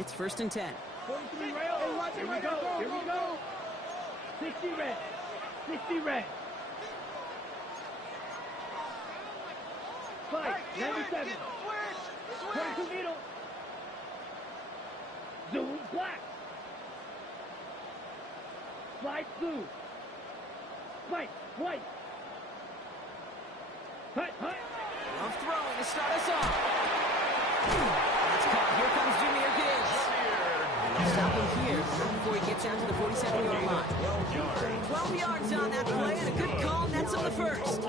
It's 1st and 10. 43 rail. Here we go. Here we go. 60 red. 60 red. Fight. 97. 22 needle. Zoom black. Slide blue. Fight white. Hut, hut. Off throwing to start us off. That's caught. Here comes Jameer Gibbs. And they'll stop him here before he gets out to the 47-yard line. 12 yards on that play, and a good call, and that's on the first.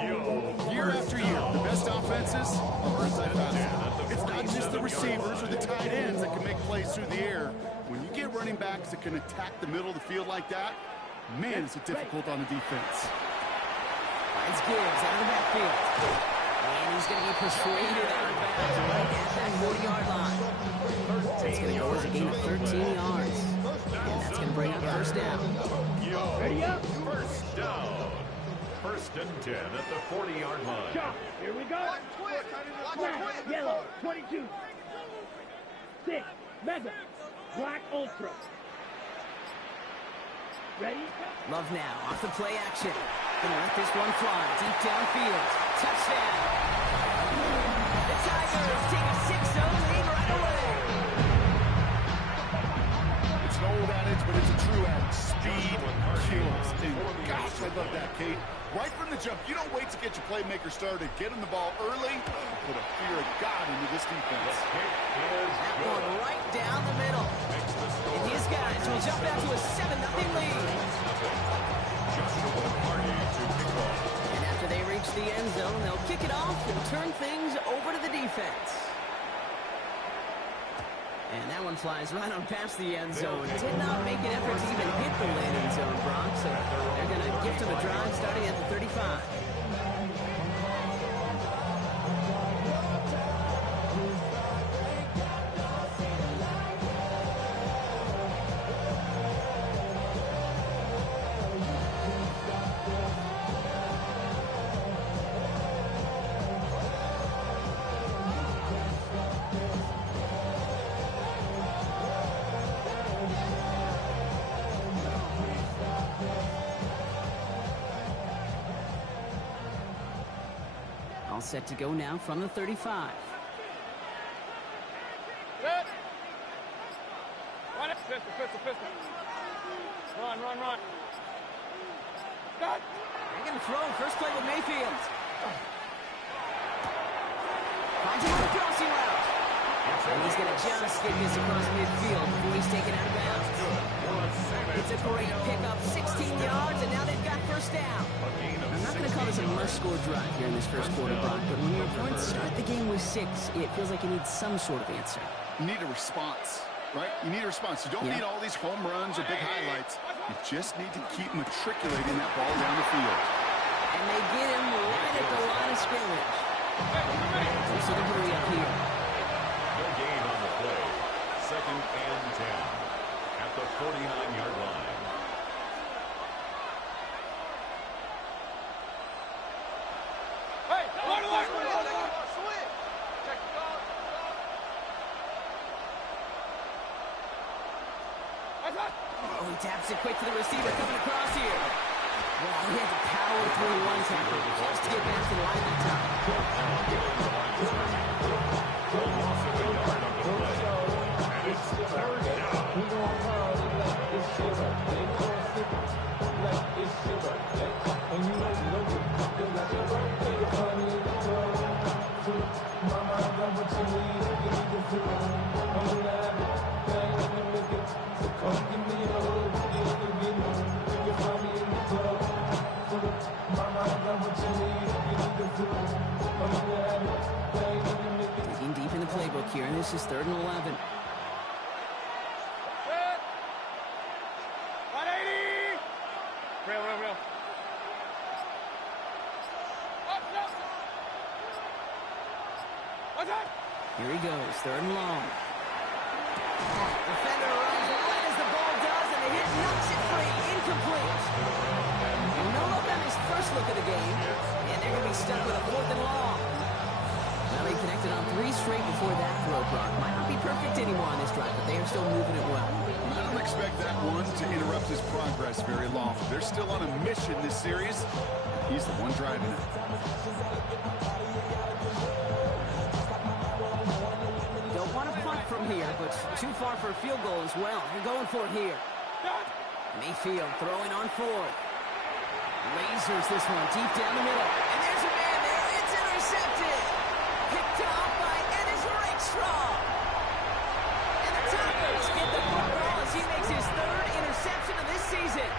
Year after year, the best offenses are bird's-eye passes. It's not just the receivers or the tight ends that can make plays through the air. When you get running backs that can attack the middle of the field like that, man, it's difficult on the defense. Finds Gibbs out of the backfield. And he's going to be persuaded out of bounds right at that 40-yard line. That's going to go as a gain of 13 yards. And that's going to bring up first down. Ready up. First down. 1st and 10 at the 40-yard line. Chop. Here we go. Black, yellow, 22. 6, mega, black ultra. Ready? Love now, off the play action. Gonna let this one fly, deep downfield. Touchdown! The Tigers take a 6-0 lead right away. It's an old adage, but it's a true adage. Speed kills. And gosh, I love that, Kate. Right from the jump, you don't wait to get your playmaker started. Get him the ball early. Put a fear of God into this defense. That one right down the middle. And his guys will jump out to a 7-0 lead. And after they reach the end zone, they'll kick it off and turn things over to the defense. And that one flies right on past the end zone. Did not make an effort to even hit the landing zone, Brock. So they're going to gift him a drive starting at the 35. Set to go now from the 35. Pistol. Run. They're going to throw first play with Mayfield. Finds him on the crossing route. And he's going to just get this across midfield before he's taken out of bounds. It's a great pickup, 16 yards, and now they've got first down. I'm not going to call this a must-score drive here in this first quarter, Brock, but when your opponents start the game with 6, it feels like you need some sort of answer. You need a response, right? You need a response. You don't need all these home runs or big highlights. You just need to keep matriculating that ball down the field. And they get him right at the line of scrimmage. So the hurry up here. No gain on the play. 2nd and 10 at the 49-yard line. Oh, he taps it quick to the receiver coming across here. Well, he had to power through one tackle just to get back to the line that time. And it's 3rd Digging deep in the playbook here, and this is 3rd and 11. 180! Real. Here he goes, 3rd and long. Defender runs right as the ball does, and the hit knocks it free, incomplete. And no look on his first look of the game, and they're going to be stuck with a 4th and long. Now they connected on 3 straight with before that throw, Brock. Might not be perfect anymore on this drive, but they are still moving it well. I don't expect that one to interrupt his progress very long. They're still on a mission this series. He's the one driving it. Don't want to punt from here, but too far for a field goal as well. They're going for it here. Mayfield throwing on fourth. Lasers this one deep down the middle. And there's a man there. It's intercepted. Picked off by Ennis Rakestraw. And the Tigers get the football as he makes his third interception of this season.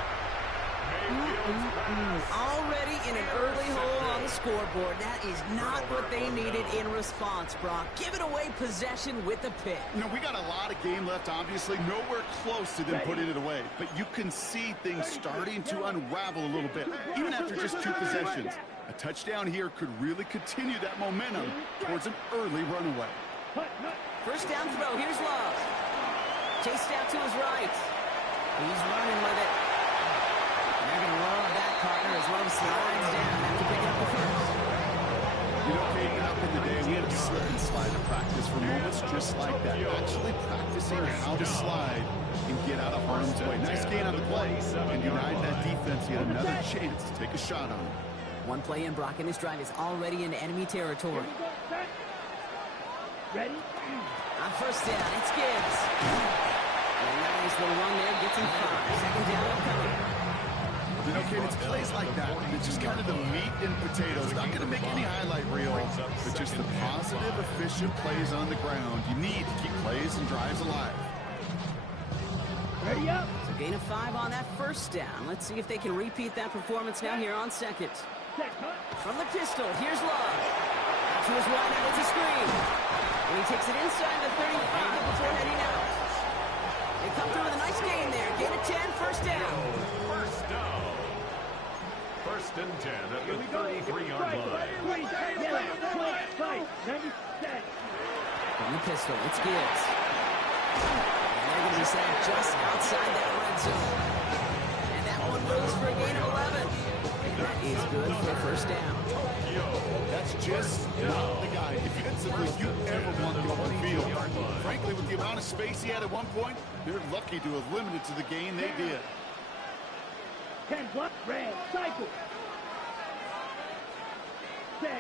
Already in an early hole on the scoreboard. That is not what they needed in response, Brock. Giving away possession with the pick. You know, we got a lot of game left, obviously. Nowhere close to them putting it away. But you can see things starting to unravel a little bit, even after just 2 possessions. A touchdown here could really continue that momentum towards an early runaway. First down throw. Here's Love. Chased out to his right. He's running with it. They're going to love that partner as Love slides down after picking up the first. You know, Kate, up in the day, we had a slip and slide of practice for moments just like that. Actually practicing how to slide and get out of harm's way. Nice gain on the play. And denied that defense yet another chance to take a shot on him. One play in, Brock, and this drive is already in enemy territory. Ready? On first down, it's Gibbs. A nice little run there, gets him 5. Second down upcoming. You know, Kate, it's plays like that. It's just kind of the meat and potatoes. Not going to make any highlight reel, but just the positive, efficient plays on the ground. You need to keep plays and drives alive. Ready up. So gain of 5 on that first down. Let's see if they can repeat that performance now here on second. From the pistol, here's Love. Out to his right, and it's a screen. And he takes it inside the 35 before heading out. They come through with a nice gain there. Gain of 10, first down. First down. First and 10 at the 33-yard line. From the pistol, it's Gibbs. And they're going to be set just outside that red zone. And that one goes for a gain of 11. And that is good for a first down. That's just not the guy defensively you ever want to go on the field. Frankly, with the amount of space he had at one point, they're lucky to have limited to the gain they did. 10 block, red, cycle. 10.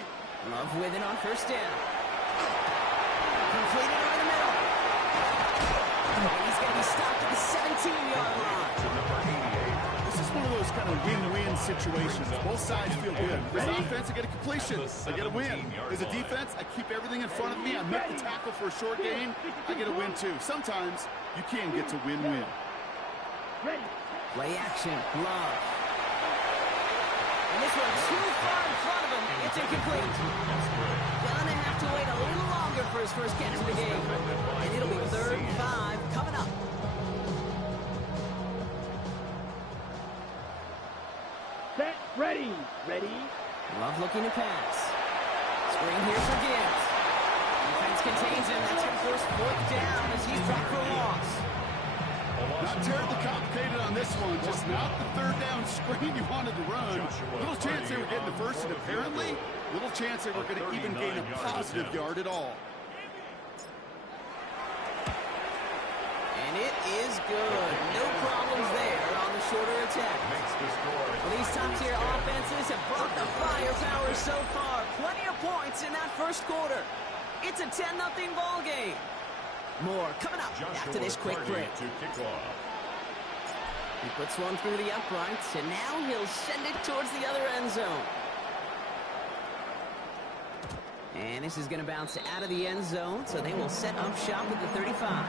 Love with it on first down. Completed over the middle. And he's going to be stopped at the 17-yard line. This is one of those kind of win-win situations. Both sides feel good. As an offense, I get a completion. I get a win. As a defense, I keep everything in front of me. I make the tackle for a short gain. I get a win, too. Sometimes you can get to win-win. Ready. Play action. Love. And this one too far in front of him. It's incomplete. Gonna have to wait a little longer for his first catch of the game. And it'll be 3rd and 5 coming up. Set. Ready. Ready. Love looking to pass. Screen here for Gibbs. Defense contains him. That's going to force 4th down as he's dropped for a loss. Not terribly complicated on this one. Just not the 3rd down screen you wanted to run. Little chance they were getting the first, and apparently, little chance they were going to even gain a positive yard at all. And it is good. No problems there on the shorter attack. Well, these top-tier offenses have brought the firepower so far. Plenty of points in that first quarter. It's a 10-0 ball game. More coming up after this quick break. He puts one through the uprights, and now he'll send it towards the other end zone. And this is going to bounce out of the end zone, so they will set up shop at the 35.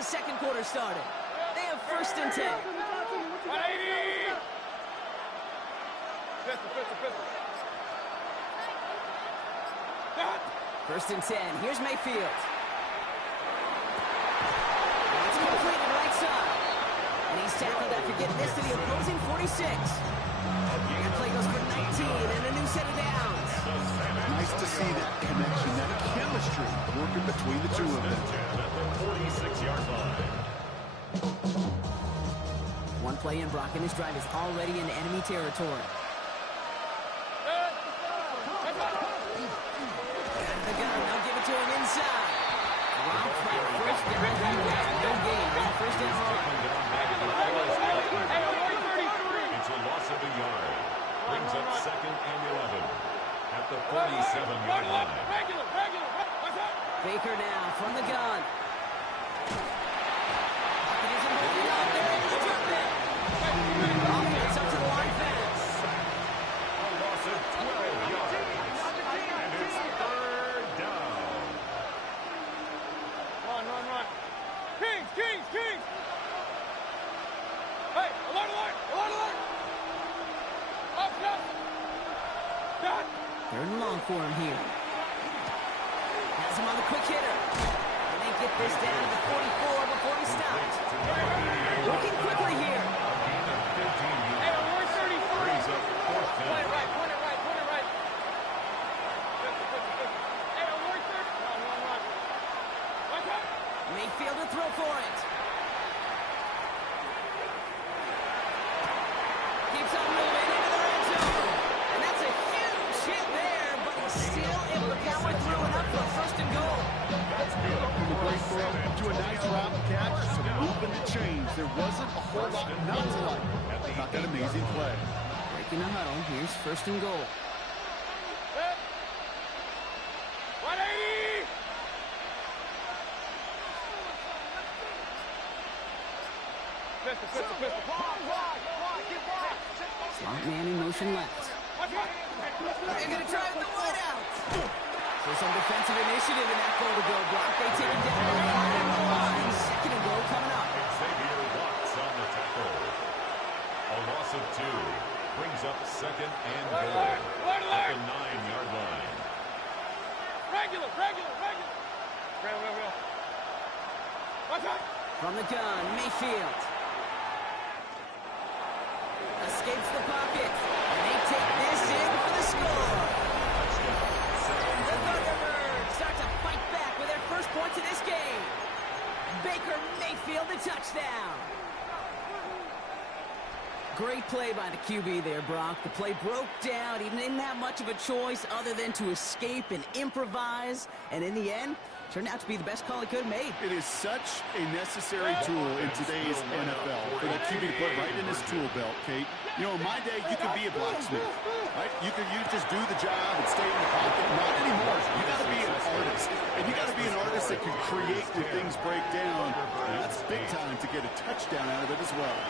Second quarter started. They have 1st and 10. 180! Pistol. 1st and 10. Here's Mayfield. And it's completed right side. And he's tackled after getting this to the opposing 46. And the play goes for 19 and a new set of downs. Nice to see that connection, that chemistry working between the two of them. At the 46-yard line. One play in, Brock, and this drive is already in enemy territory. The gun, they'll give it to him inside. Brock fight first down. No gain on first down run. It's a loss of a yard. Brings up second and 11 at the 47-yard line. Baker now from the gun. It isn't holding up. There it is, Turpin. Offense up to the line fast. A loss of 12 yards. And it's third down. Run. Kings. Hey, alert. Up, Dot. Third and long for him here. Has him on the quick hitter. And they get this down to the 44 before he stopped. Looking quickly here. Hey, alert 33. Brings up fourth down. Point it right. Hey, alert 30. Run. Watch out. Mayfield to throw for it. Keeps on moving into the red zone. And that's a huge hit there, but he's still able to power through and up for first and goal. From a great throw to a nice route catch, some movement and change. There wasn't a whole lot not to like. Not that amazing play. Breaking the huddle. Here's first and goal. 180. Pistol. Slot man in motion left. They're going to try with the wide out. So some defensive initiative in that goal to go block. They take him down to the line. Second and goal coming up. Xavier Watts on the tackle. A loss of 2. Brings up second and goal at the 9-yard line. Regular. Watch out. From the gun, Mayfield. Escapes the pocket. And they take this in for the score. The Thunderbirds start to fight back with their first points of this game. Baker Mayfield, the touchdown. Great play by the QB there, Brock. The play broke down. He didn't have much of a choice other than to escape and improvise. And in the end, turned out to be the best call he could have made. It is such a necessary tool in today's NFL for that QB to put right in his tool belt, Kate. You know, in my day, you could be a blacksmith, right? You could just do the job and stay in the pocket. Not anymore. You got to be an artist, and you got to be an artist that can create when things break down. And that's big time to get a touchdown out of it as well.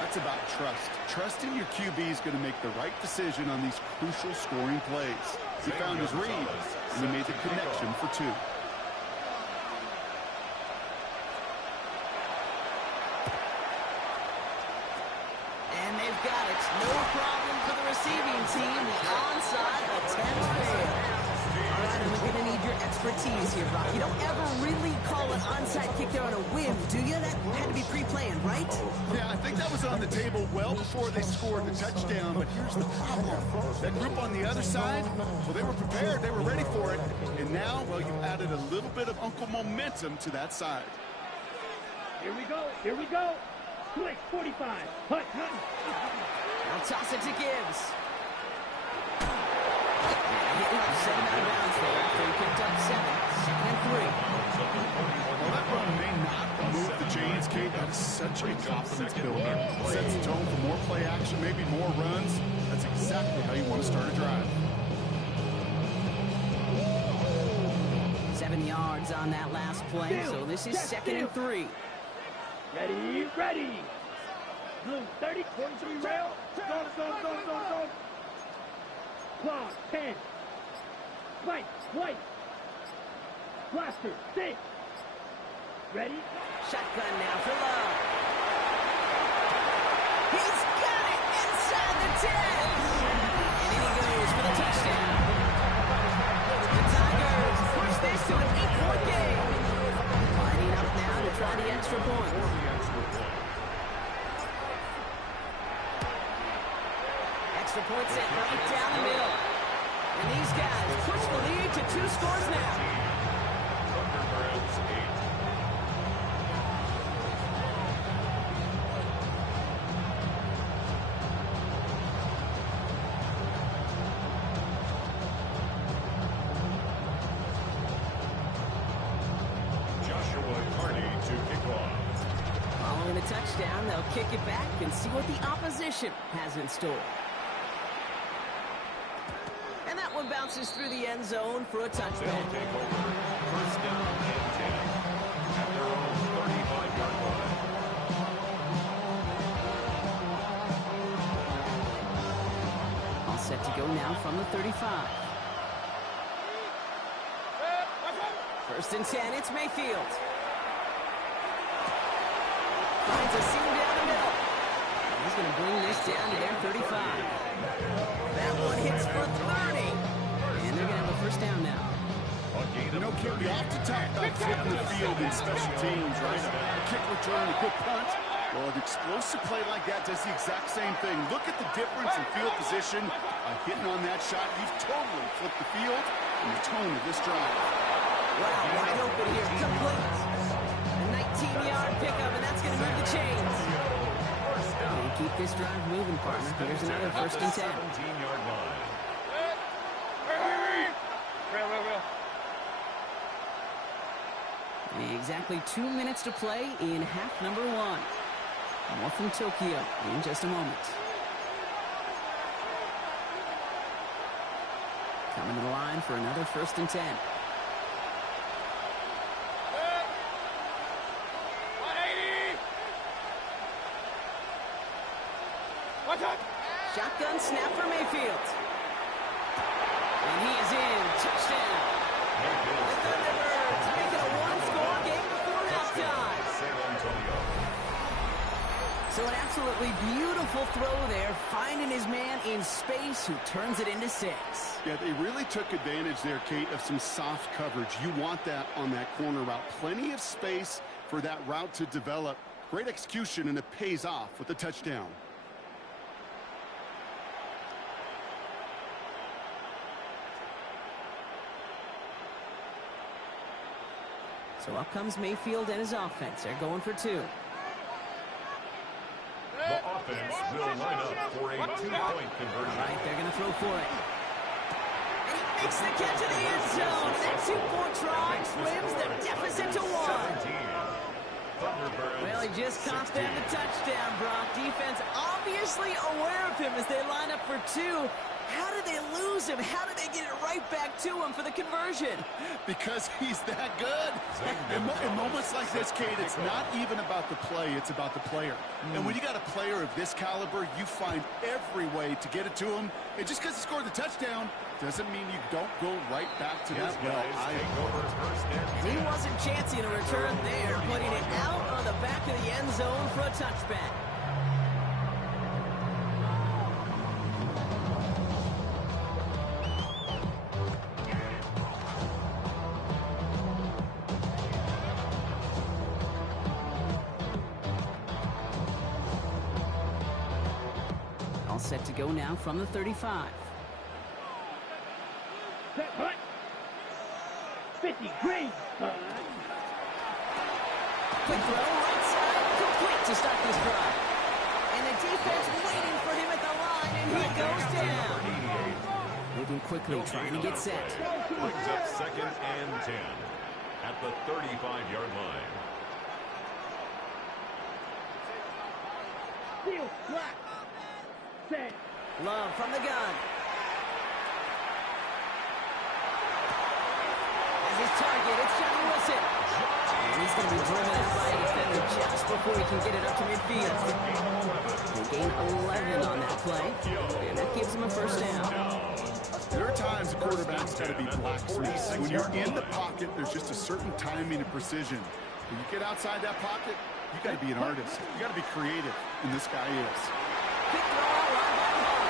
That's about trust. Trusting your QB is going to make the right decision on these crucial scoring plays. He found his read, and he made the connection for 2. And they've got it. No problem for the receiving team. The onside attempt failed. All right, I'm going to need your expertise here, Brock. You don't ever really call an onside kick there on a whim, do you? That had to be pre-planned, right? Yeah, I think that was on the table well before they scored the touchdown, but here's the problem. That group on the other side, well, they were prepared, they were ready for it, and now, well, you've added a little bit of Uncle momentum to that side. Here we go. Quick, 45. Hut. They'll toss it to Gibbs. Set him out of bounds there after he picked up 7. Second and 3. Well, that run may not move the chains, Kate. That is such a confidence builder. Sets the tone for more play action, maybe more runs. That's exactly how you want to start a drive. 7 yards on that last play, so this is second and 3. Ready. Blue 30, 43 rail. Zone. Clock, 10. White. Blaster, 6. Ready? Shotgun now for Love. He's got it inside the 10. And in he goes for the touchdown. The Tigers push this to an 8-point game. Lining up now to try the extra point. the point sent right down the middle. And these guys push the lead to 2 scores now. Thunderbirds 8. Following a touchdown, they'll kick it back and see what the opposition has in store. And that one bounces through the end zone for a touchdown. They'll take over. First down and 10 at their own 35-yard line. All set to go now from the 35. First and 10, it's Mayfield. Finds a seam down the middle. He's going to bring this down to their 35. That one hits for 30. And they're going to have a first down now. You know, Kim, you have to talk about flipping the field in special teams, right? A kick return, a good punt. Well, an explosive play like that does the exact same thing. Look at the difference in field position. Hitting on that shot, you've totally flipped the field and the tone of this drive. Wow, wide open here, complete. A 19-yard pickup, and that's going to move the chains. They keep this drive moving, partner. Here's another first and 10. 17-yard line. Exactly 2 minutes to play in half number 1. More from Tokyo in just a moment. Coming to the line for another first and 10. Shotgun snap for Mayfield. And he is in. Touchdown. The Thunderbirds make it a one-score game before halftime. So an absolutely beautiful throw there, finding his man in space who turns it into 6. Yeah, they really took advantage there, Kate, of some soft coverage. You want that on that corner route. Plenty of space for that route to develop. Great execution, and it pays off with the touchdown. So up comes Mayfield and his offense. They're going for 2. The offense will line up for a 2-point conversion. All right, they're going to throw for it. And he makes the catch in the end zone. That 2-point try slims the deficit to 1. Well, he just caught them the touchdown, Brock. Defense obviously aware of him as they line up for 2. How did they lose him? How did they get it right back to him for the conversion? Because he's that good. In moments like this, Kate, it's not even about the play, it's about the player. And when you got a player of this caliber, you find every way to get it to him. And just because he scored the touchdown doesn't mean you don't go right back to that well. And he wasn't chancing a return there, putting it out on the back of the end zone for a touchback. Set to go now from the 35. Set, punt. 50, green. Quick throw, right side, complete to start this drive. And the defense waiting for him at the line, and he goes down. Moving quickly, trying to get set. Brings up second and 10 at the 35-yard line. Steal, black. Set. Love from the gun. As his target, it's Johnny Wilson. And he's going to be driven out by a defender just before he can get it up to midfield. They gain 11 on that play, and that gives him a first down. There are times a quarterback's got to be blacksmith. When you're in the pocket, there's just a certain timing and precision. When you get outside that pocket, you got to be an artist. You got to be creative, and this guy is. Quick throw out line by the ball.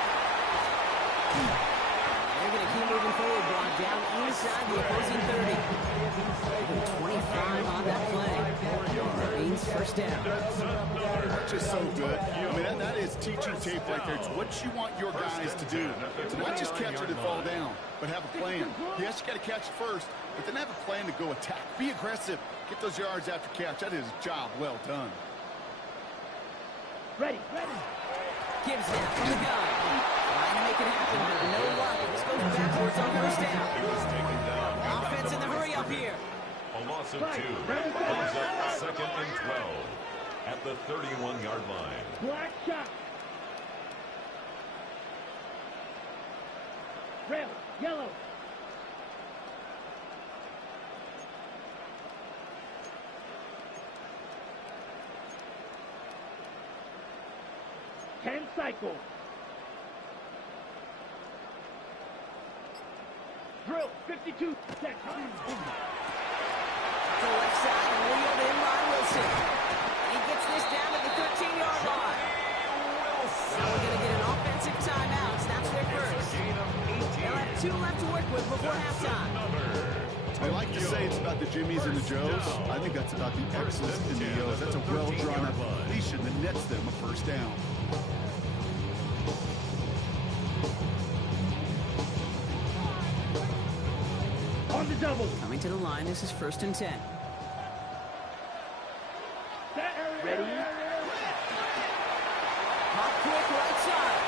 And They're going to keep moving forward, Brock, down inside the opposing 30. Even 25 on that play. That means first down. Just so good. I mean, that is teaching tape right there. It's what you want your guys to do. To not just catch it and fall down, but have a plan. Yes, you got to catch it first, but then have a plan to go attack. Be aggressive. Get those yards after catch. That is a job well done. Ready. Gibbs now from the gun. Trying to make it happen, but no luck. This goes backwards on first down. Offense in the hurry up here. A loss of 2 brings up second and 12 at the 31-yard line. Black shot. Red, yellow. Ten cycle. Drill, 52 seconds. To the left side, wheeled in by Wilson. He gets this down to the 13-yard line. Now we're going to get an offensive timeout. Snaps their first. They'll have 2 left to work with before halftime. I like to say it's about the Jimmies and the Joes. I think that's about the X's and the O's. That's a well-drawn-up completion that nets them a first down. On the double. Coming to the line, this is first and 10. Ready. Hot quick right side.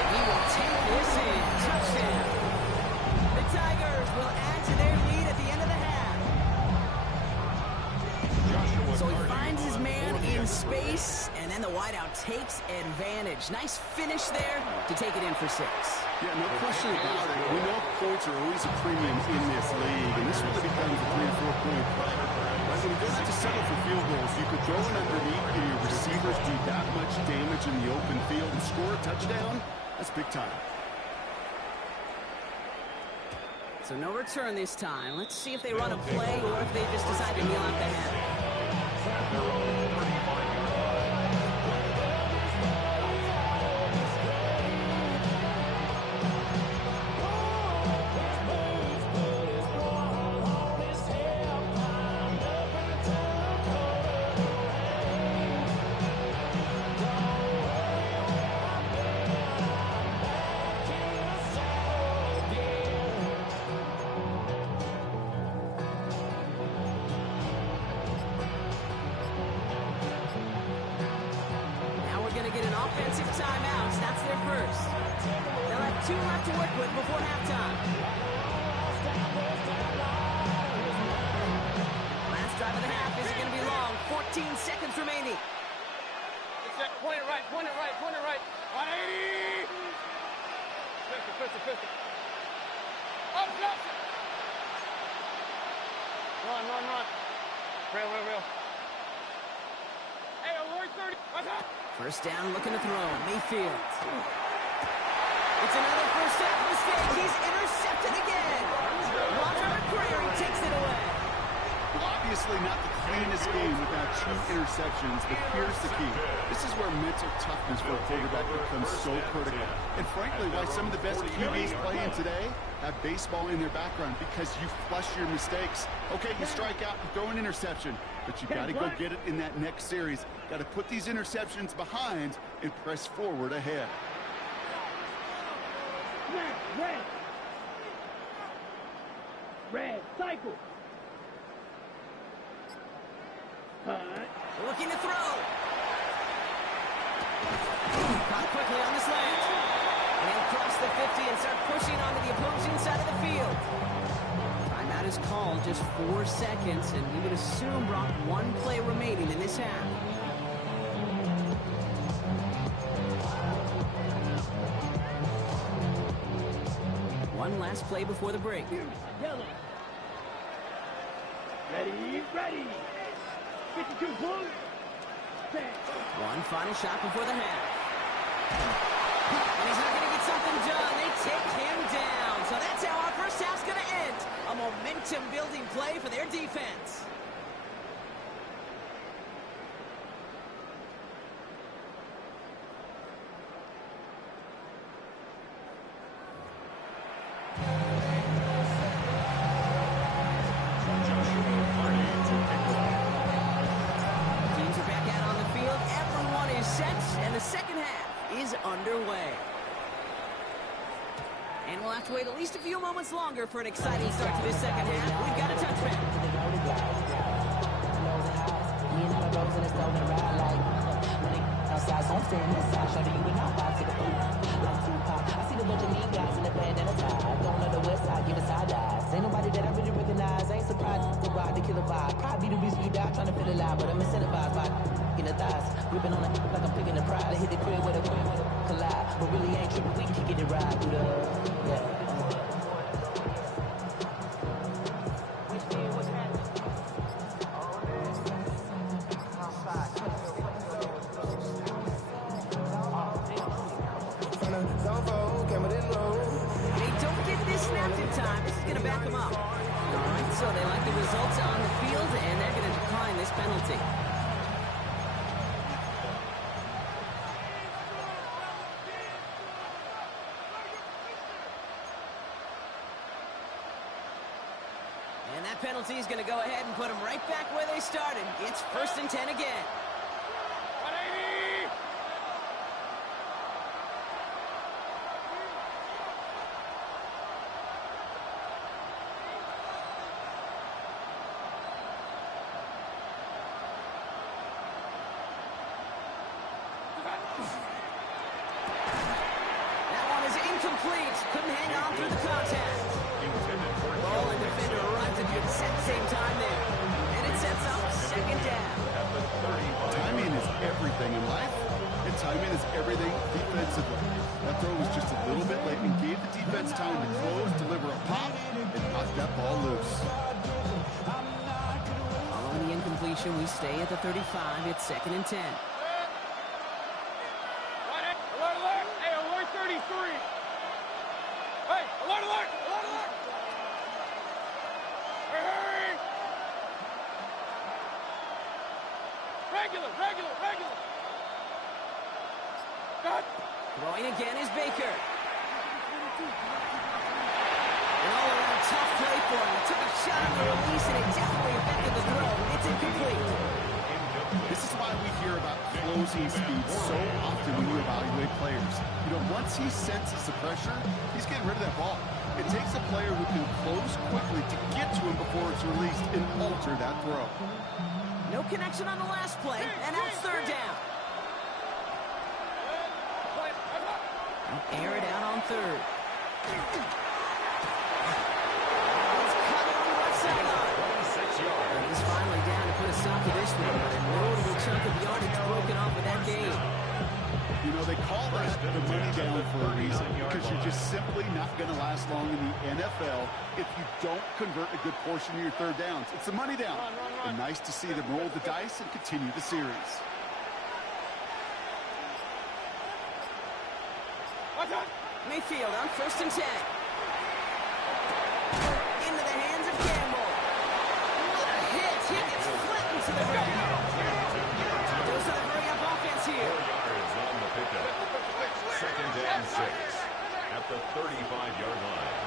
And he will take this in. Touchdown. The Tigers will add to their lead at the end of the half. So he finds his man in space, and then the wideout takes advantage. Nice finish there to take it in for 6. Yeah, no question about it. We know points are always a premium in this league, and this really becomes a 3- or 4-point play. Right, when you go to settle for field goals, you could throw it underneath, and your receivers do that much damage in the open field and score a touchdown. That's big time. So no return this time. Let's see if they run a play or if they just decide to kneel out the half. Offensive timeouts, that's their first. They'll have 2 left to work with before halftime. Last drive of the half isn't going to be long. 14 seconds remaining. Point it right, point it right, point it right. 180! Pistol. Up, up! Run. Real. Hey, alert 30. What's up? First down, looking to throw. Mayfield. It's another first half mistake. He's intercepted again. Roger McCreary takes it away. Obviously not the cleanest game without 2 interceptions, but here's the key. This is where mental toughness for a quarterback becomes so critical. And frankly, why some of the best QBs playing today have baseball in their background, because you flush your mistakes. Okay, you strike out and throw an interception, but you got to go get it in that next series. Got to put these interceptions behind and press forward ahead. Red, cycle. Looking to throw. Caught quickly on the slant. And he'll cross the 50 and start pushing onto the opposing side of the field. Timeout is called, just 4 seconds, and we would assume Brock 1 play remaining in this half. One last play before the break. Yellow. Ready. 52 blue. One final shot before the half. And he's not going to get something done. They take him down. So that's how our first half's going to end. A momentum-building play for their defense. is underway. And we'll have to wait at least a few moments longer for an exciting start to this second half. We've got a touchback. I see the bunch of mean guys in the band and a tie. Going to the west side, giving side eyes. Ain't nobody that I really recognize. Ain't surprised to ride the killer vibe. Probably the reason you die trying to feel alive, but I'm incentivized by in the thighs. Gripping on it like I'm picking the pride. I hit the crib with a collide, but really ain't tripping. We kicking it right through the So they like the results on the field, and they're going to decline this penalty. And that penalty is going to go ahead and put them right back where they started. It's 1st and 10 again. Incomplete. Couldn't hang on through the contact. Ball and defender arrives at the exact same time there. And it sets up 2nd down. Timing is everything in life, and timing is everything defensively. That throw was just a little bit late and gave the defense time to close, deliver a pop, and knock that ball loose. Following the incompletion, we stay at the 35. It's 2nd and 10. Regular. Throwing again is Baker. An all-around tough play for him. Took a shot on the release, and it definitely affected the throw. It's incomplete. This is why we hear about closing speed so often when you evaluate players. You know, once he senses the pressure, he's getting rid of that ball. It takes a player who can close quickly to get to him before it's released and alter that throw. No connection on the last play, and now it's 3rd down. Air it out on 3rd. It's cut on the left sideline. 26 yards. And he's finally down to put a stop to this one. A notable chunk of yardage broken off of that game. You know, they call that the money down for a reason, because you're just simply not going to last long in the NFL if you don't convert a good portion of your 3rd downs. It's the money down. And nice to see them roll the dice and continue the series. Mayfield on 1st and 10. Into the hands of Campbell. What a hit. He gets flattened to the ground. Those are the hurry-up offense here. 4 yards on the pickup. 2nd and 6 at the 35-yard line.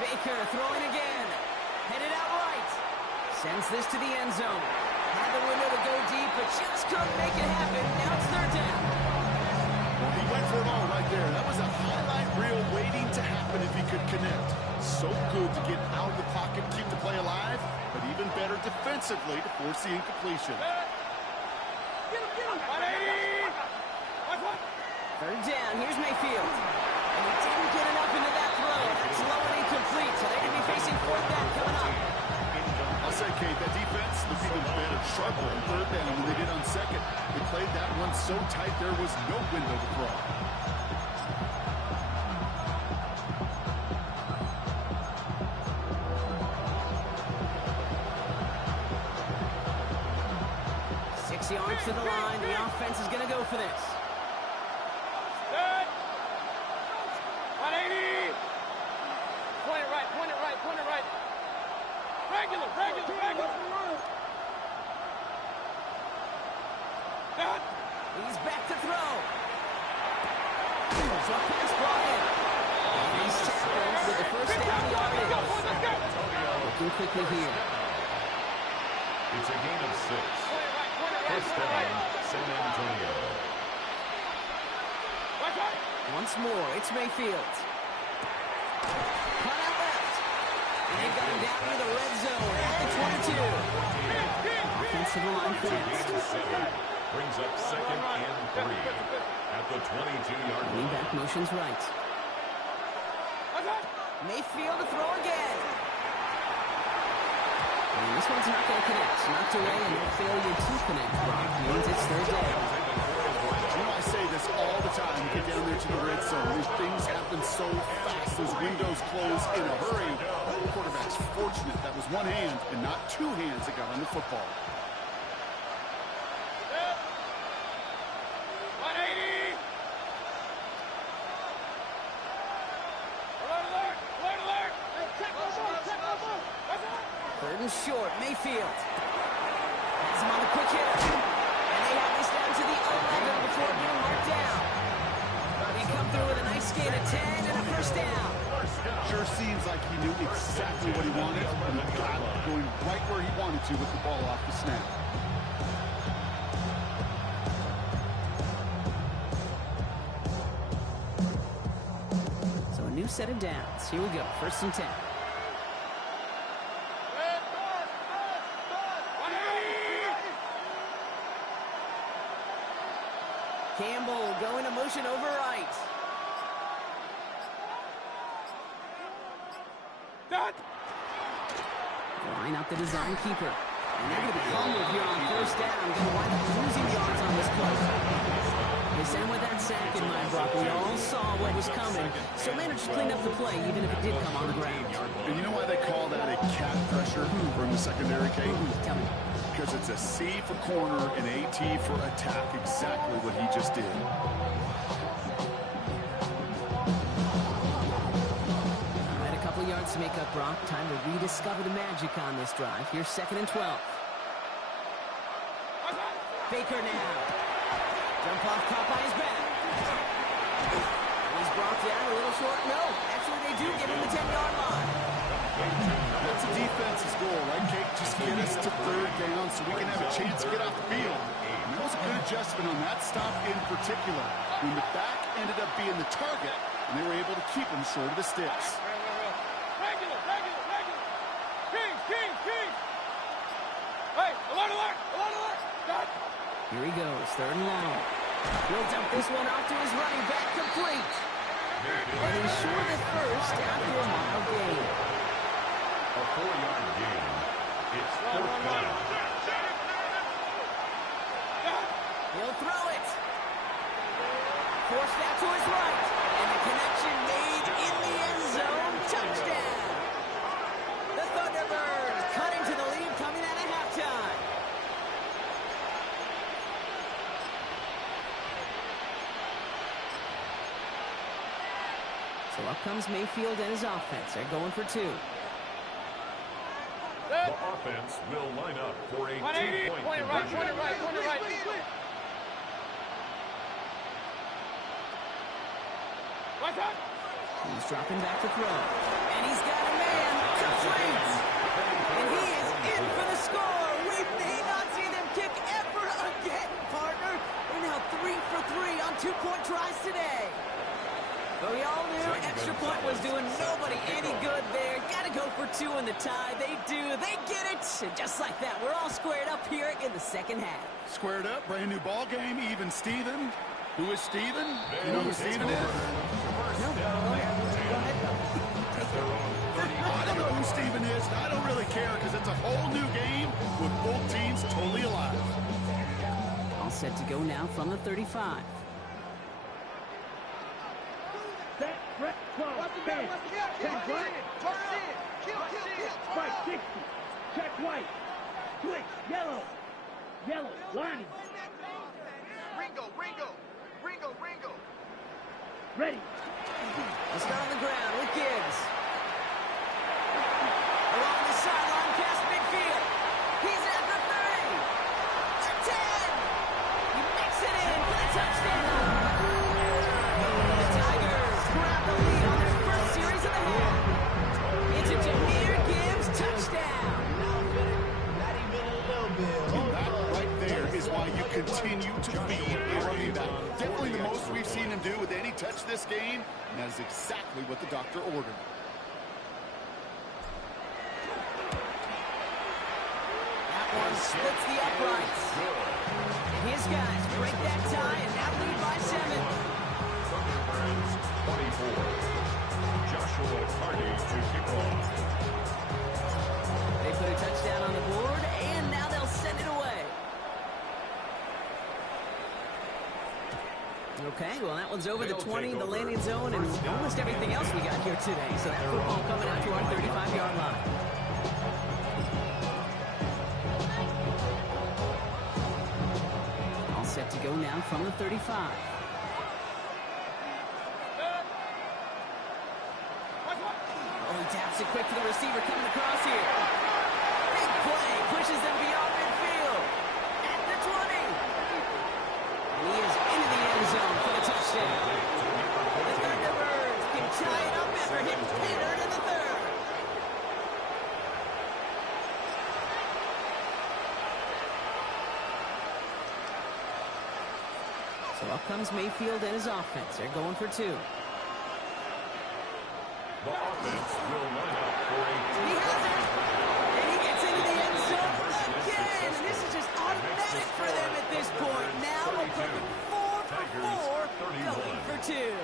Baker throwing again. Headed out right. Sends this to the end zone. Had the window to go deep, but just couldn't make it happen. Now it's 3rd down. Well, he went for it all right there. That was a highlight reel waiting to happen if he could connect. So good to get out of the pocket, keep the play alive, but even better defensively to force the incompletion. Get him. 3rd down. Here's Mayfield. And he didn't get enough into that throw. That's low and incomplete, so they're going to be facing 4th down coming up. I'll say, Kate, that defense looked even better, sharper on 3rd down than they did on 2nd. They played that one so tight there was no window to throw. Yards to the line. The offense is going to go for this. Set. 180. Point it right. Regular. Done. He's back to throw. Drop pass brought in. He's tackled with a working quickly here. It's a gain of 6. First down, San Antonio. Once more, it's Mayfield. Cut out left. And they've got him down near the red zone at the 22. Offensive line fast. Brings up second and 3 at the 22-yard line. Lean back motions right. Mayfield to throw again. And this one's not going to connect. Knocked away and no failure to connect. Brock means it's third down. You know, I say this all the time. You get down there to the red zone. These things happen so fast. Those windows close in a hurry. The quarterback's fortunate that was one hand and not two hands that got on the football. 180! Alert! Third and short, Mayfield. Has him on the quick hitter. And they have this down to the 11 before being marked down. They come through with a nice gain of 10 and a first down. Sure seems like he knew exactly what he wanted, and he got going right where he wanted to with the ball off the snap. So a new set of downs. Here we go, first and 10. Campbell going to motion over right. Line out the design keeper. And they're going to be fumbled here on first down. Going to wind up losing yards on this play. They sent with that sack in mind, Brock. We all saw what was coming. So managed to clean up the play, even if it did come on the ground. And you know why they call that a cat pressure from the secondary, Kate? Tell me. Because it's a C for corner and AT for attack. Exactly what he just did. All right, a couple yards to make up, Brock. Time to rediscover the magic on this drive. Here's second and 12. Baker now. Jump off, caught by his back. He's brought down a little short. No, actually they do give him the 10-yard line. That's the defense's goal, right, Kate? Just get us to third down so we can have a chance to get off the field. And that was a good adjustment on that stop in particular, when the back ended up being the target, and they were able to keep him short of the sticks. Regular! King! Hey, alert! Stop! Here he goes, third and long. He'll dump this one off to his running back, complete. And he's short at first after a mile gain. A 4-yard gain. It's fourth down. He'll throw it. Forced out to his right. And the connection made in the end zone. Touchdown. The Thunderbirds cutting to the lead coming out of halftime. So up comes Mayfield and his offense. They're going for two. The offense will line up for a 2-point conversion. Point it right. He's dropping back to throw. And he's got a man. Complete. And he is in for the score. We may not see them kick ever again, partner. They're now 3 for 3 on 2-point tries today. But we all knew extra point was doing nobody any good there. Got to go for 2 in the tie. They do. They get it. And just like that, we're all squared up here in the second half. Squared up, brand new ball game, even Steven. Who is Steven? You know who Steven is? No, go ahead. I don't know who Steven is. I don't really care because it's a whole new game with both teams totally alive. All set to go now from the 35. Set, prep, 12, 10, 10, right, strike, 60, check white, switch, yellow, line, Ringo, ready, Let's start on the ground with Gibbs. Along the sideline past midfield. He's at the 30. The 10. He makes it in for the touchdown. The Tigers grab the lead on their first series of the half. It's a Jahmyr Gibbs touchdown. And that right there is why you continue to feed a running back. Definitely the most we've seen him do with any touch this game, and that is exactly what the doctor ordered. That one splits the uprights. And his guys break that tie and now lead by 7. Thunderbirds 24. Joshua Hardy to kick off. They put a touchdown on the board, and now they'll send it away. Okay, well, that one's over the 20, the landing zone, and almost everything else we got here today. So that football coming out to our 35-yard line. All set to go now from the 35. Oh, he taps it quick to the receiver coming across here. Big play, pushes them beyond midfield. At the 20. And he is into the end zone for the touchdown. The Thunderbirds can tie it up after hitting Taylor in the 3rd. So up comes Mayfield and his offense. They're going for 2. The offense will line up for a He has it! And he gets into the end zone again! And this is just automatic for them at this point. Now a perfect 4 for 4, going for 2.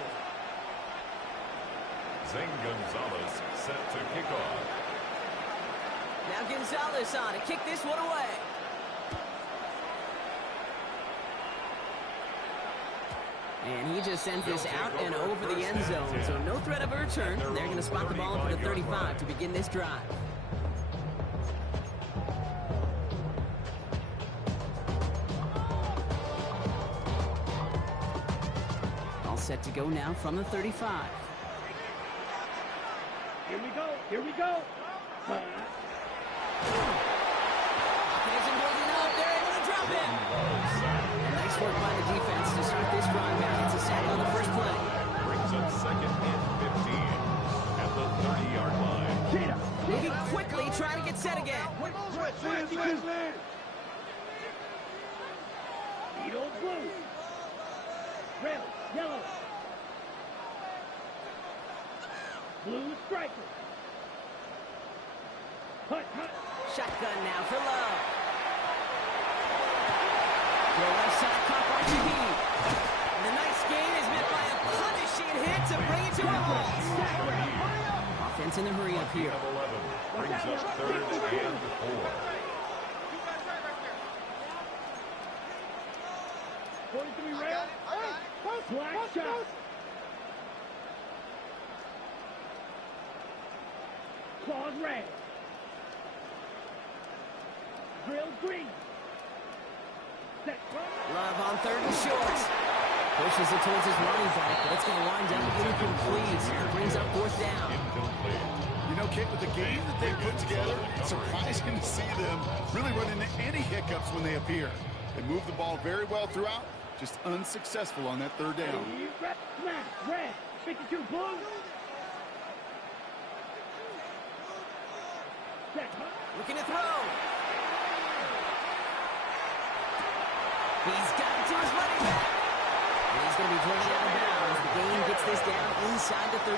Zane Gonzalez set to kick off. Now Gonzalez on to kick this one away. And he just sends this out and over the end zone. So no threat of a return. They're going to spot the ball for the 35 to begin this drive. All set to go now from the 35. Here we go. Here we go. Isn't holding up. They're able to drop him. Nice work by the defense to start this drive out. It's a sack on the first play. Brings up 2nd and 15 at the 30-yard line. Moving quickly, trying to get set again. Eagles blue. Red, yellow. Blue striker. Hut, hut. Shotgun now for Love. The left side caught by Shaheed. And the nice gain is met by a punishing hit to bring it to a halt. Offense in the hurry up here. 11 brings up 3rd and 4. 43 red. Black shot. Claws red. Drill green. Set. Love on 3rd and short. Pushes it towards his running back, but it's going to wind up incomplete. Brings up 4th down. Incomplete. You know, Kit, with the game that they put together, it's surprising to see them really run into any hiccups when they appear. They move the ball very well throughout, just unsuccessful on that 3rd down. Red, smash, red. 52 blue. Set. Looking to throw. He's got it to his running back. And he's going to be driven out of bounds. The gain gets this down inside the 35.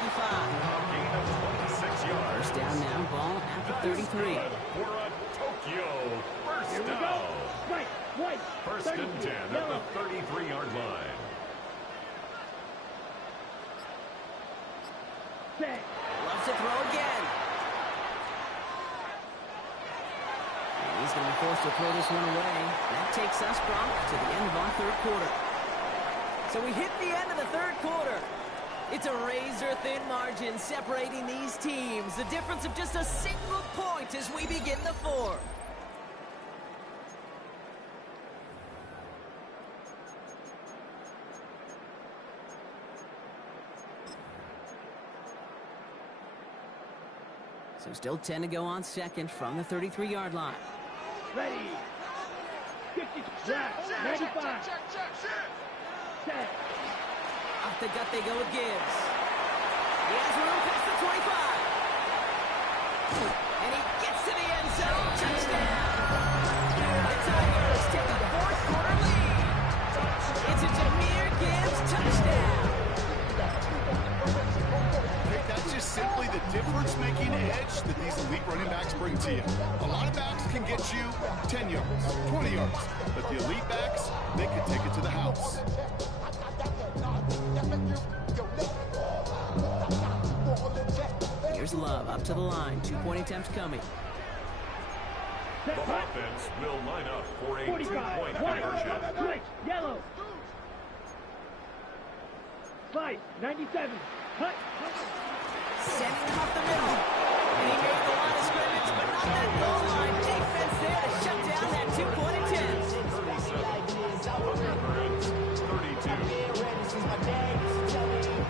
Gain of 26 yards. First down now, ball at the 33. For a Tokyo first Here we go. down. Right, white. 1st and 10 at yellow. the 33-yard line. Set. Loves to throw again. And he's going to be forced to throw this one away. That takes us, Brock, to the end of our 3rd quarter. So we hit the end of the 3rd quarter. It's a razor-thin margin separating these teams. The difference of just a single point as we begin the 4th. So still 10 to go on 2nd from the 33-yard line. Ready. 50. Check. 95. Set. Off the gut they go with Gibbs. He has room past the 25. And he gets to the end zone. Touchdown. gets you 10 yards, 20 yards. But the elite backs, they can take it to the house. Here's Love up to the line. 2-point attempt coming. The offense will line up for a 2-point conversion. Switch, yellow. Fight, 97. Cut. Sending him up the middle. And he made the line of scrimmage, but not that goal line. Defense there to shut down that 2-point attempt. 32.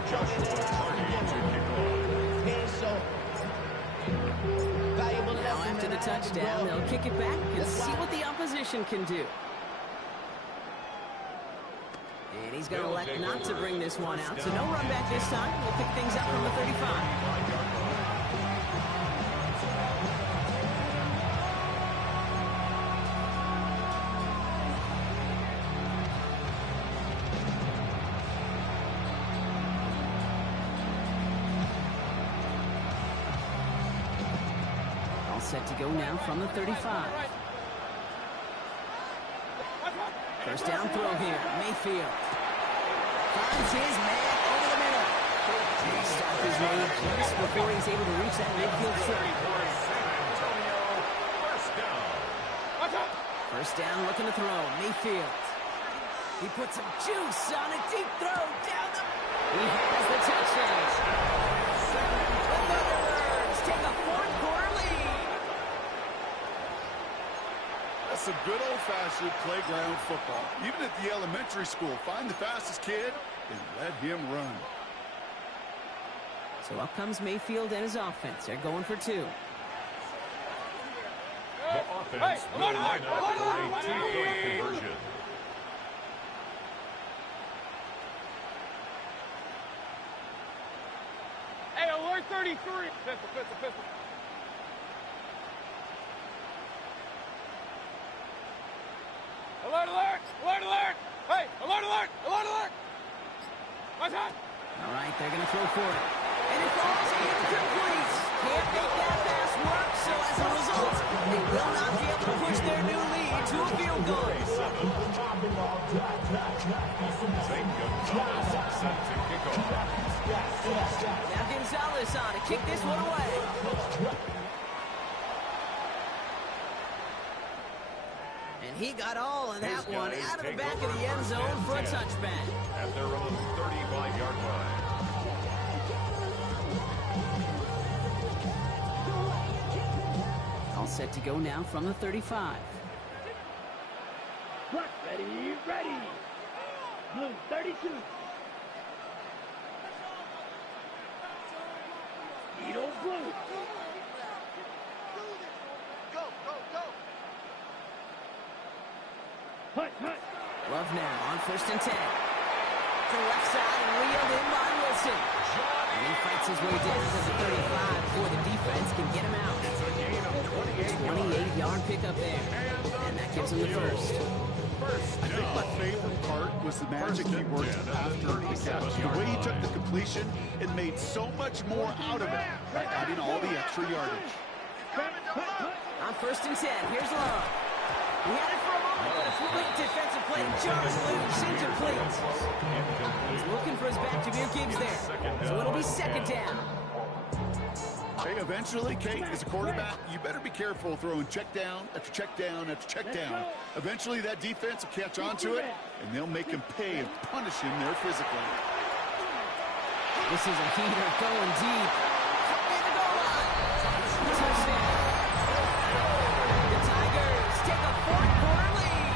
Joshua Hardy to kick off. Now after the touchdown, they'll kick it back and see what the opposition can do. And he's going to elect not to bring this one out, so no run back this time. We'll pick things up from the 35. All set to go now from the 35. First down throw here, Mayfield. Finds his man over the middle. He stopped his move just before he's able to reach that midfield strip. First down looking to throw, Mayfield. He puts some juice on a deep throw down the... He has the touchdown. The Thunderbirds take a fourth-quarter lead. That's some good old-fashioned playground football. Even at the elementary school, find the fastest kid and let him run. So up comes Mayfield and his offense. They're going for two. The offense will line up for a 2-point conversion. Hey, alert 33. Pistol. Alert! Hey, alert! Watch out! All right, they're going to throw for it. And it falls incomplete. Can't make that pass work, so as a result, they will not be able to push their new lead to a field goal. St. Gonzalez set to kick off. Now Gonzalez on to kick this one away. And he got all of that one out of the back of the end zone for a touchback. At their own 35-yard line. All set to go now from the 35. Ready. Blue, 32. Edo blue. Hut. Love now on 1st and 10. To the left side and reeled in by Wilson. And he fights his way down to the 35 before the defense can get him out. 28-yard pickup there. And that gives him the first. I think my favorite part was the magic he worked after the catch. The way he took the completion and made so much more out of it by adding all the extra yardage. On 1st and 10, here's Love. He had it for a moment, but a complete defensive play just loose incomplete. He's looking for his back-to-beer Gibbs there. So it'll be 2nd down. Hey, eventually, Kate, as a quarterback, you better be careful throwing check down after check down after check down. Eventually, that defense will catch on to it, and they'll make him pay and punish him there physically. This is a heater going deep. Near the goal line. Touchdown. The Tigers take a fourth-quarter lead.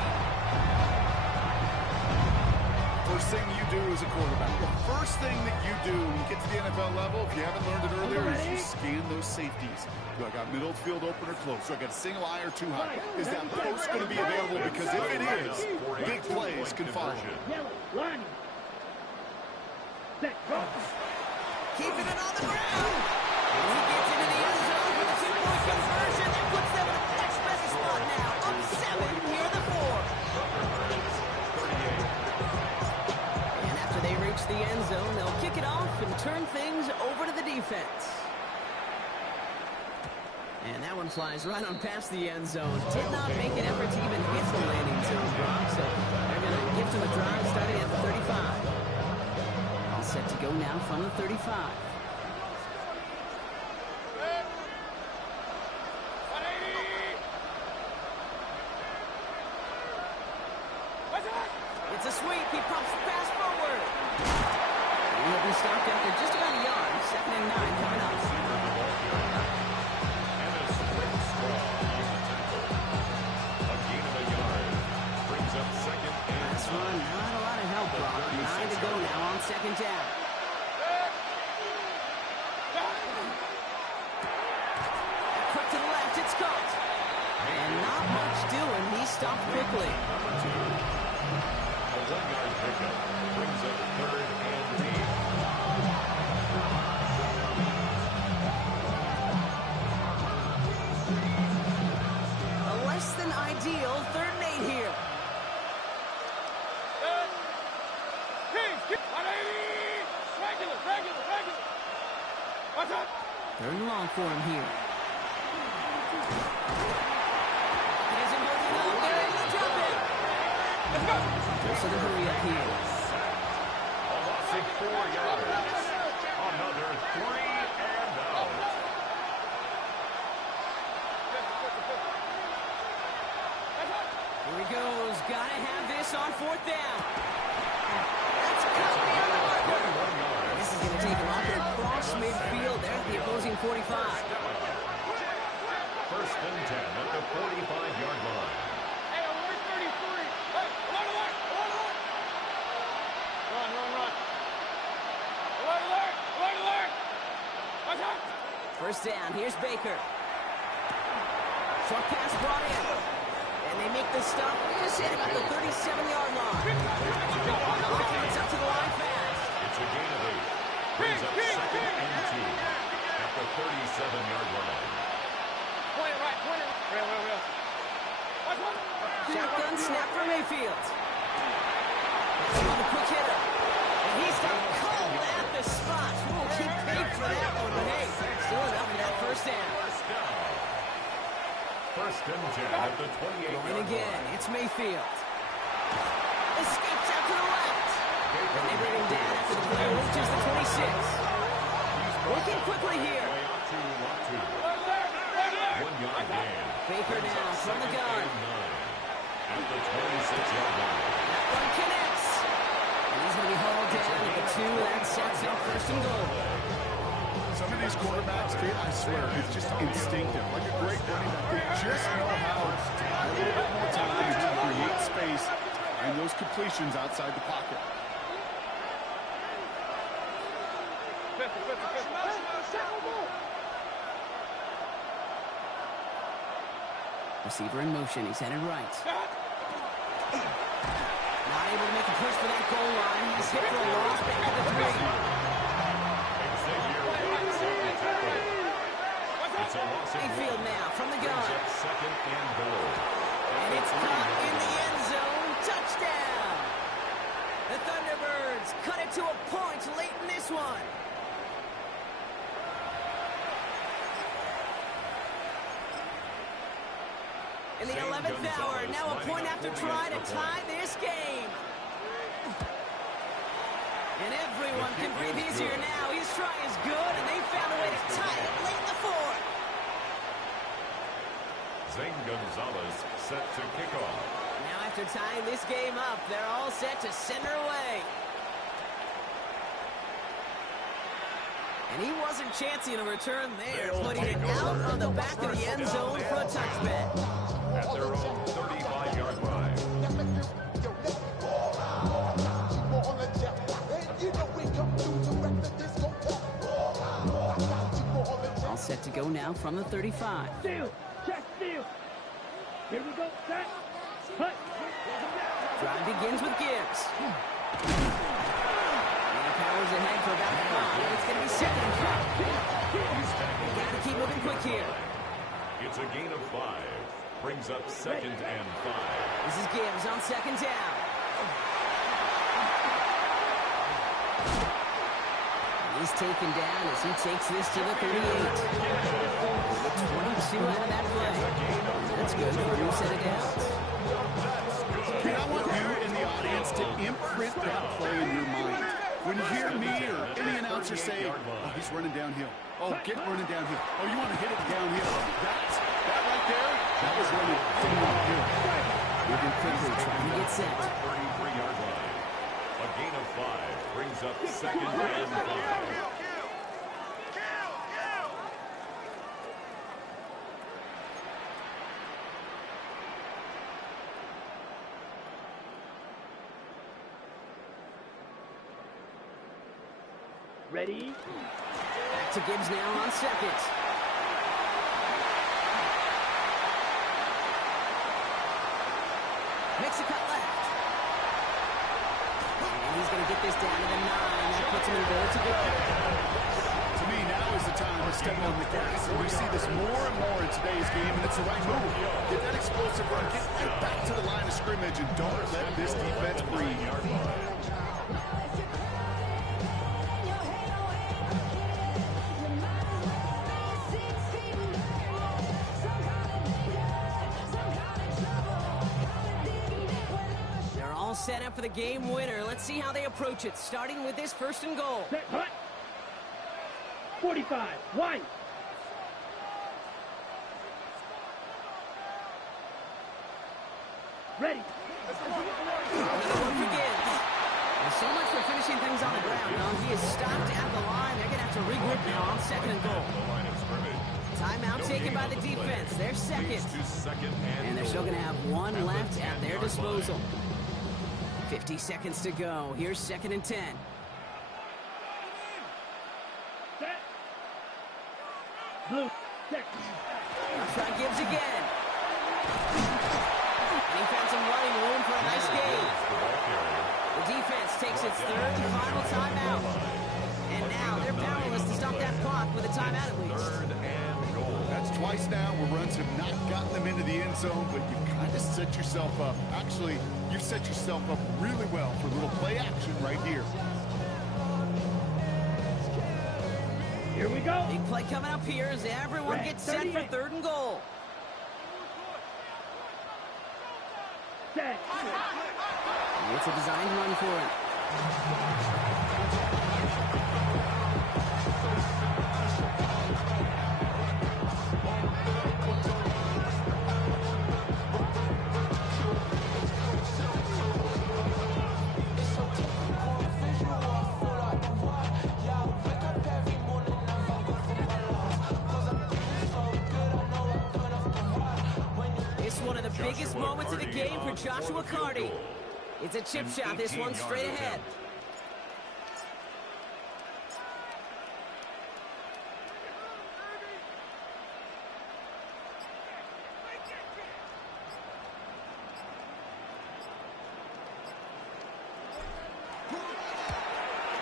First thing you do as a quarterback, the first thing that you do when you get to the NFL level, if you haven't learned it earlier, is you scan those safeties. Do I got middle field open or close? Do I got a single eye or too high? Is that post going to be available? Because if it is, big plays can follow. Yellow, line. Set, go. Keeping it on the ground. He gets into the end zone for the 2-point conversion. That puts them in a much better spot now. Up 7 near the 4. And after they reach the end zone, they'll kick it off and turn things over to the defense. And that one flies right on past the end zone. Did not make an effort to even hit the landing zone, Brock. So they're going to give to the drive starting at the 35. All set to go now from the 35. It's a sweep. He pumps the pass forward. And he'll be stopped after just about a yard. 2nd and 9 coming up. And a sprint straw on the tackle. A gain of a yard. Brings up 2nd and Last run, not a lot of help, Brock. 9 to go now on 2nd down. Quick to the left. It's caught. And not much doing. He stopped quickly. A 1-yard pickup brings up 3rd and 8. A less than ideal 3rd and 8 here. Watch out! 3rd and long for him here. He isn't holding up. They're able to drop it. Let's go! Just the hurry up here. A loss of 4 yards. Another 3 and out. Here he goes. Gotta have this on 4th down. That's cut beyond the marker. This is going to take him out there across midfield there at the opposing 45. 1st and 10 at the 45-yard line. Hey, we're 33. Hey, alert, alert, alert, alert. Run, run, run. Alert, alert, alert, alert. Watch out. 1st down. Here's Baker. Short pass brought in. And they make the stop just at about the 37-yard line. Offense up to the line fast. It's a gain of 8. Brings up 2nd and 2 at the 37-yard line. Point it right, point it right. Real. Watch out. Shotgun snap for Mayfield. That's another quick hitter. And he's got cold at the spot. We'll keep paid for that one, but hey, still enough for that 1st down. 1st and 10 at the 28-yard Going line. again, it's Mayfield. Escapes out to the left. And they bring him down after the play reaches the 26. Working quickly here. Way out to Latu. 1-yard gain. Baker now from the gun. At the 26-yard line. That one connects. And he's going to be hauled down at the 2. That sets up 1st and goal. Some of these quarterbacks, kid, I swear, it's just instinctive. Like a great running back, they just know how to take a little bit more time to create space and those completions outside the pocket. Receiver in motion. He's headed right. Not able to make a push for that goal line. He's hit for a loss back at the 3. It's a loss of Mayfield 1. now from the gun. Brings up 2nd and goal. And it's caught in the end zone. Touchdown. The Thunderbirds cut it to a point late in this one. In the 11th hour, now a point after try to tie this game. And everyone can breathe easier now. His try is good, and they found a way to tie it late in the 4th. Zane Gonzalez set to kick off. Now after tying this game up, they're all set to send her away. And he wasn't chancing a return there, putting it out on the back of the end zone for a touchback. At their own 35-yard line. All set to go now from the 35. Steal. Check steal. Here we go. Set. Hut. Drive begins with Gibbs. And he powers ahead for about 5. It's going to be 2nd and 5. Got to keep moving quick here. It's a gain of 5. Brings up 2nd and 5. This is Gibbs on 2nd down. He's taken down as he takes this to the 38. With 22 out of that play. That's good for a new set of downs. Okay, I want you in the audience to imprint that play in your mind. When you hear me or any announcer say, oh, he's running downhill. Oh, get running downhill. Oh, you want to hit it downhill. That right there, that was running downhill. Moving quickly, trying to get set. 33-yard line. A gain of 5 brings up second and 5. Ready? Back to Gibbs now on second. Makes a cut left. And he's going to get this down to the 9. That puts him in goal to go. To me, now is the time to step on the gas. And we see this more and more in today's game, and it's the right move. Get that explosive run, get right back to the line of scrimmage, and don't let this defense breathe. Set up for the game winner. Let's see how they approach it, starting with this first and goal. Set, hut. 45, 1. Ready. Another one for Gibbs. And so much for finishing things on the ground. No, he is stopped at the line. They're going to have to regroup now on second and goal. Timeout taken by the defense. They're second. And they're still going to have one left at their disposal. 50 seconds to go. Here's second and 10. Set. Blue. Set. Now try Gibbs again. And he found some running room for a nice gain. The defense takes its third and final timeout. And now they're powerless to stop that clock with a timeout at least. That's twice now where runs have not gotten them into the end zone, but you've kind of set yourself up. Actually, you set yourself up really well for a little play action right here. Here we go. Big play coming up here as everyone gets set for third and goal. Set. It's a designed run for it. Biggest moments of the game for Joshua Carty. It's a chip shot, this one straight ahead.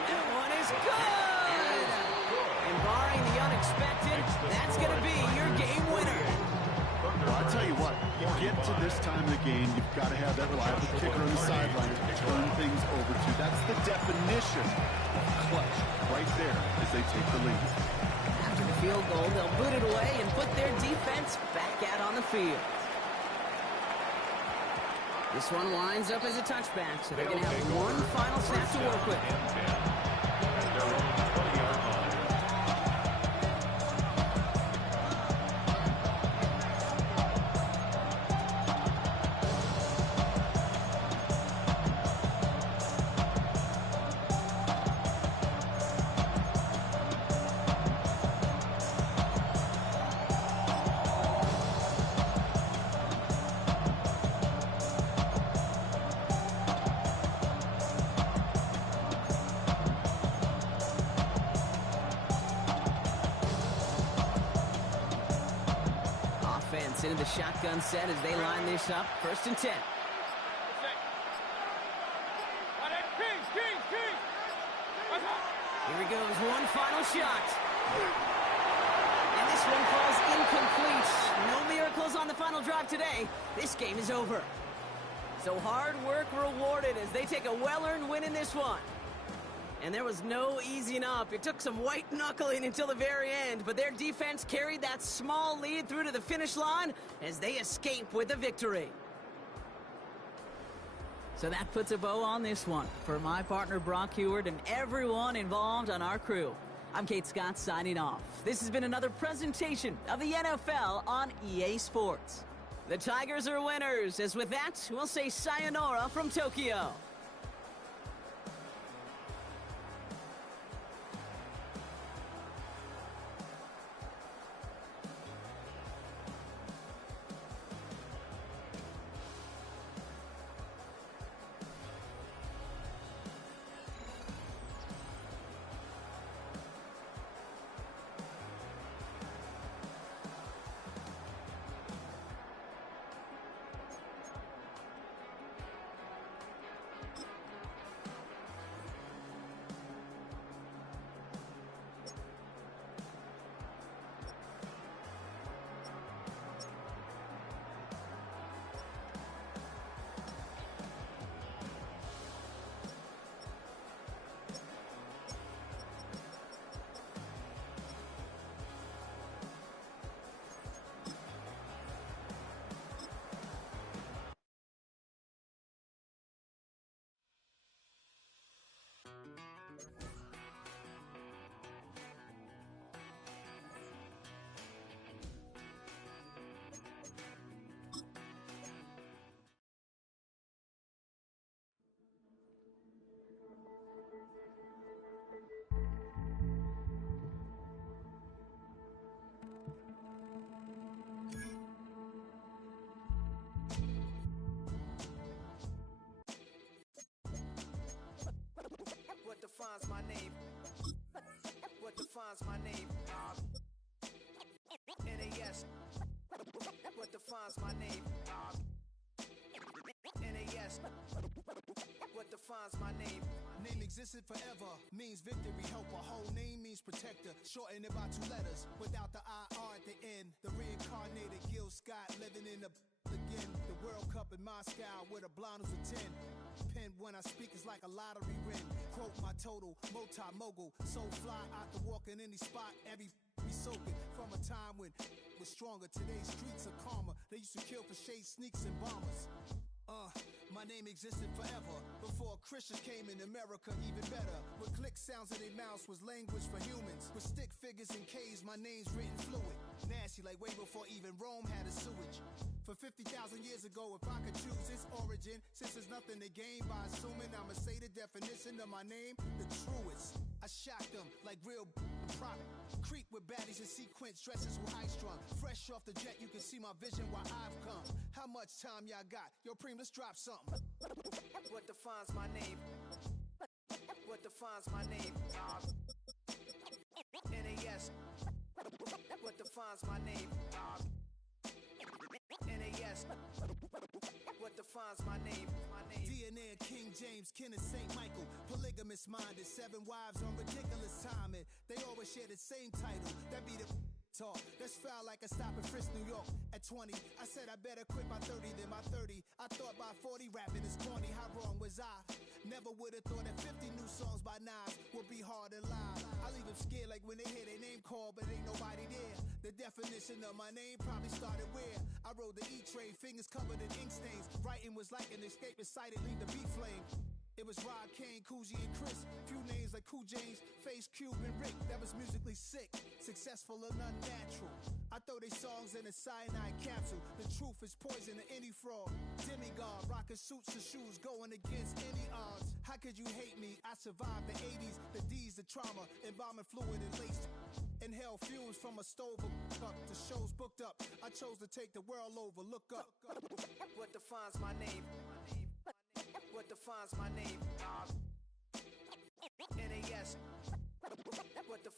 That one is good! And barring the unexpected, that's going to be your game winner. Well, I'll tell you what, you get to this time of the game, you've got to have that reliable kicker on the sideline to turn things over to. That's the definition of clutch right there as they take the lead. After the field goal, they'll boot it away and put their defense back out on the field. This one lines up as a touchback, so they're going to have one final snap to work with. Into the shotgun set as they line this up. First and 10. Here he goes, one final shot. And this one falls incomplete. No miracles on the final drive today. This game is over. So hard work rewarded as they take a well-earned win in this one. And there was no easing up. It took some white knuckling until the very end, but their defense carried that small lead through to the finish line as they escape with a victory. So that puts a bow on this one. For my partner Brock Heward and everyone involved on our crew, I'm Kate Scott signing off. This has been another presentation of the NFL on EA Sports. The Tigers are winners, as with that, we'll say sayonara from Tokyo. What defines my name? What defines my name? NAS. What defines my name? NAS. What defines my name? Name existed forever, means victory, helper. Whole name means protector, shorten it by 2 letters, without the IR at the end. The reincarnated Gil Scott, living in the again. The World Cup in Moscow, with a blonde who's a 10. Pen when I speak is like a lottery win. Quote my total, multi-mogul, so fly out to walk in any spot, every be soaking from a time when was stronger. Today's streets are calmer. They used to kill for shade sneaks and bombers. My name existed forever before Christians came in America, even better. With click sounds in their mouths was language for humans. With stick figures and K's, my name's written fluid. Nasty like way before even Rome had a sewage. For 50,000 years ago, if I could choose its origin, since there's nothing to gain by assuming I'ma say the definition of my name, the truest. I shocked them like real prop. Creep with baddies in sequence, dresses with high strung. Fresh off the jet, you can see my vision where I've come. How much time y'all got? Yo, Preem, let's drop something. What defines my name? What defines my name? NAS. What defines my name? NAS. What defines my name? DNA of King James, kin of St. Michael. Polygamous minded, 7 wives on ridiculous timing. They always share the same title. That be the talk. That's foul like a stop in Frisk, New York. At 20, I said I better quit by 30 than my 30. I thought by 40 rapping is corny. How wrong was I? Never would have thought that 50 new songs by Nas would be hard and live. I leave them scared like when they hear their name called, but ain't nobody there. The definition of my name probably started where I rode the E-train, fingers covered in ink stains. Writing was like an escape inside it, leave the beat flame. It was Rod, Kane, Coogee, and Chris. Few names like Cool James, Face, Cube, and Rick. That was musically sick, successful and unnatural. I throw they songs in a cyanide capsule. The truth is poison to any fraud. Demigod, rocking suits and shoes, going against any odds. How could you hate me? I survived the 80s, the D's, the trauma, embalming fluid and laced. Inhale fumes from a stove up. The show's booked up. I chose to take the world over. Look up. What defines my name? What defines my name? NAS. What defines